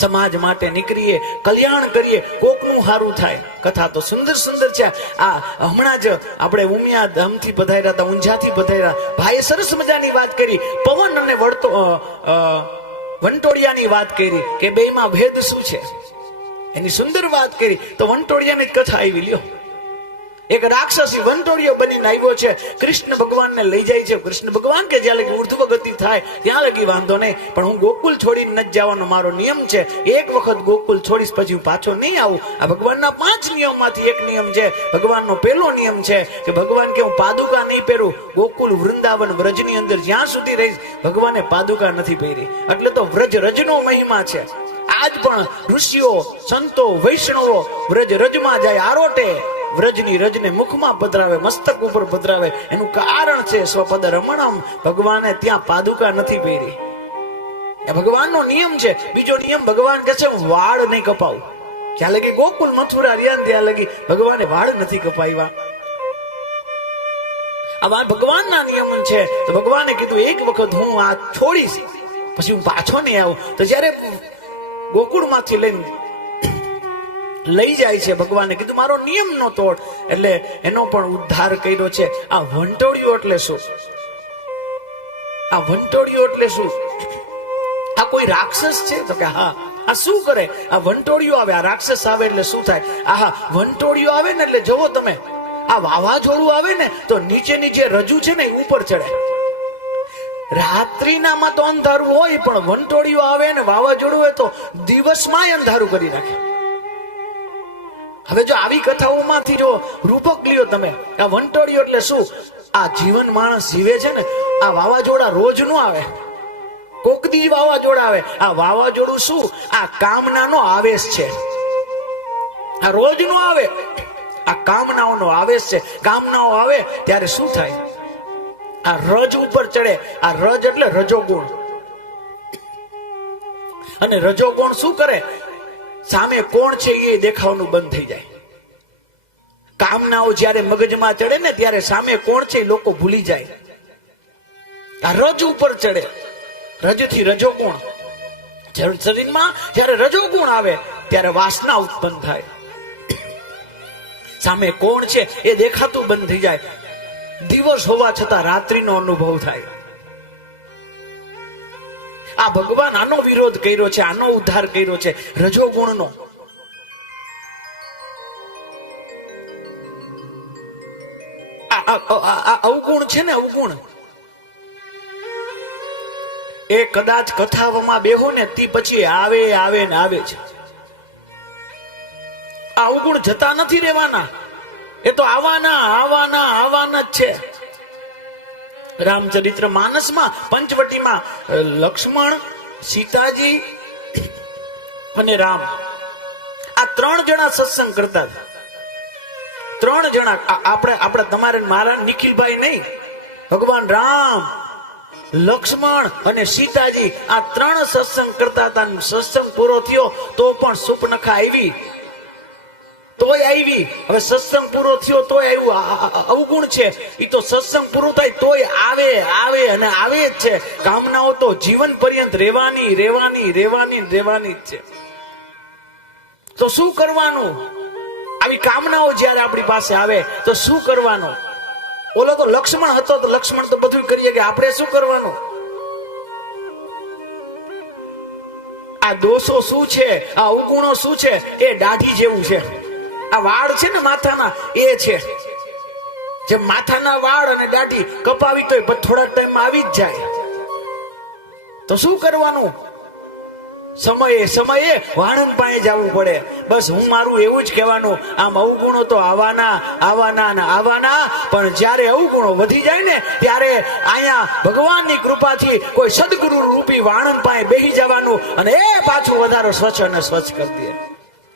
સમાજ માટે નીકળીએ, કલ્યાણ કરીએ, કોકનું સારું થાય. કથા તો સુંદર સુંદર છે. આ હમણાં જ આપણે ઉમિયા ધામથી પધાર્યા હતા, ઊંઝાથી પધાર્યા. ભાઈએ સરસ મજાની વાત કરી, પવન અને વંટોળિયાની વાત કરી કે બેમાં ભેદ શું છે, એની સુંદર વાત કરી. તો વંટોળિયાની જ કથા આવી લ્યો. એક રાક્ષસી વંટોળિયો બનીને આવ્યો છે, કૃષ્ણ ભગવાનને લઈ જાય છે. કૃષ્ણ ભગવાન કે જ્યાં લગી ઉર્ધ્વ ગતિ થાય ત્યાં લગી વાંધો નહીં, પણ હું ગોકુલ છોડીને નથી જવાનો, મારો નિયમ છે. એક વખત ગોકુલ છોડીશ પછી હું પાછો નહીં આવું. આ ભગવાનના 5 નિયમમાંથી એક નિયમ છે. ભગવાનનો પહેલો નિયમ છે કે ભગવાન કે હું પાદુકા નહીં પહેરું. ગોકુલ વૃંદાવન વ્રજની અંદર જ્યાં સુધી રહીશ ભગવાને પાદુકા નથી પહેરી. એટલે તો વ્રજ રજનો મહિમા છે. આજ પણ ઋષિઓ, સંતો, વૈષ્ણવો વ્રજ રજમાં જાય આરોટે, વ્રજની રજને મુખમાં પધરાવે, મસ્તક ઉપર પધરાવે. એનું કારણ છે સ્વપદ રમણમ, ભગવાને ત્યાં પાદુકા નથી પહેરી. એ ભગવાનનો નિયમ છે. બીજો નિયમ ભગવાન કહે છે હું વાળ નહીં કપાવું. જ્યાં લગી ગોકુલ મથુરા રહ્યા ત્યાં લગી ભગવાને વાળ નથી કપાવ્યા. આ ભગવાનના નિયમ છે. તો ભગવાને કીધું એક વખત હું આ છોડીશ પછી હું પાછો નહીં આવું. તો જયારે ગોકુળમાંથી લઈને લઈ જાય છે, ભગવાને કીધું મારો નિયમ નો તોડ, એટલે એનો પણ ઉદ્ધાર કર્યો છે. આ વંટોળિયો એટલે શું? આ વંટોળિયો એટલે શું? આ કોઈ રાક્ષસ છે? તો કે હા. આ શું કરે? આ વંટોળિયો આવે, આ રાક્ષસ આવે એટલે શું થાય? આહા, વંટોળિયો આવે ને એટલે જોવો તમે, આ વાવાઝોડું આવે ને તો નીચેની જે રજુ છે ને એ ઉપર ચડે. રાત્રિનામાં તો અંધારું હોય, પણ વંટોળિયો આવે ને વાવાઝોડું હોય તો દિવસમાં અંધારું કરી નાખે. હવે જો આવી કથાઓમાંથી જો રૂપક લ્યો તમે, આ વંટોળિયો એટલે શું? આ જીવન માણસ જીવે છે ને, આ વાવાઝોડા રોજ નું આવે, કોક દી વાવાઝોડા આવે. આ વાવાઝોડું શું? આ કામનાનો આવેશ છે. આ રોજ નું આવે, આ કામનાઓનો આવેશ છે. કામનાઓ આવે ત્યારે શું થાય? આ રજ ઉપર ચડે. આ રજ એટલે રજોગુણ. અને રજોગુણ શું કરે? સામે કોણ છે એ દેખાવાનું બંધ થઈ જાય. કામનાઓ જ્યારે મગજમાં ચડે ને ત્યારે સામે કોણ છે એ લોકો ભૂલી જાય. આ રજ ઉપર ચડે, રજથી રજોગુણ. શરીરમાં જ્યારે રજોગુણ આવે ત્યારે વાસના ઉત્પન્ન થાય. સામે કોણ છે એ દેખાતું બંધ થઈ જાય. દિવસ હોવા છતાં રાત્રિનો અનુભવ થાય. આ ભગવાન આનો વિરોધ કર્યો છે, આનો ઉદ્ધાર કર્યો છે, રજોગુણનો. અવગુણ છે ને, અવગુણ એ કદાચ કથામાં બેહો ને તે પછી આવે આવે ને આવે છે. આ અવગુણ જતા નથી રહેવાના, એ તો આવવાના આવવાના આવવાના જ છે. રામચરિત્ર માનસમાં પંચવટીમાં લક્ષ્મણ, સીતાજી અને રામ, આ 3 જણા સત્સંગ કરતા. 3 જણા. આપણે તમારે મારા નિખિલભાઈ નહીં, ભગવાન રામ, લક્ષ્મણ અને સીતાજી આ 3 સત્સંગ કરતા હતા. સત્સંગ પૂરો થયો તો પણ સુપનખા આવી, તોય આવી. હવે સત્સંગ પૂરો થયો તોય આવ્યું. અવગુણ છે. એ તો સત્સંગ પૂરો થાય તોય આવે આવે અને આવે જ છે. કામનાઓ તો જીવન પર્યંત રહેવાની રહેવાની રહેવાની રહેવાની જ છે. તો શું કરવાનું? આવી કામનાઓ જયારે આપણી પાસે આવે તો શું કરવાનું? ઓલો તો લક્ષ્મણ હતો, તો લક્ષ્મણ તો બધું કરીએ કે આપણે શું કરવાનું? આ દોષો શું છે? આ અવગુણો શું છે? એ દાઢી જેવું છે. આ વાળ છે ને માથાના, એ છે. જે માથાના વાળ અને દાઢી કપાવી તો થોડાક ટાઈમ આવી જ જાય. તો શું કરવાનું? સમયે સમયે વાણંદ પાસે જવું પડે. બસ હું મારું એવું જ કહેવાનું, આમ અવગુણો તો આવવાના આવવાના ને આવવાના, પણ જ્યારે અવગુણો વધી જાય ને ત્યારે અહીંયા ભગવાનની કૃપાથી કોઈ સદગુરુ રૂપી વાણંદ પાસે બેસી જવાનું અને એ પાછું વધારો સ્વચ્છ અને સ્વચ્છ કરી દે.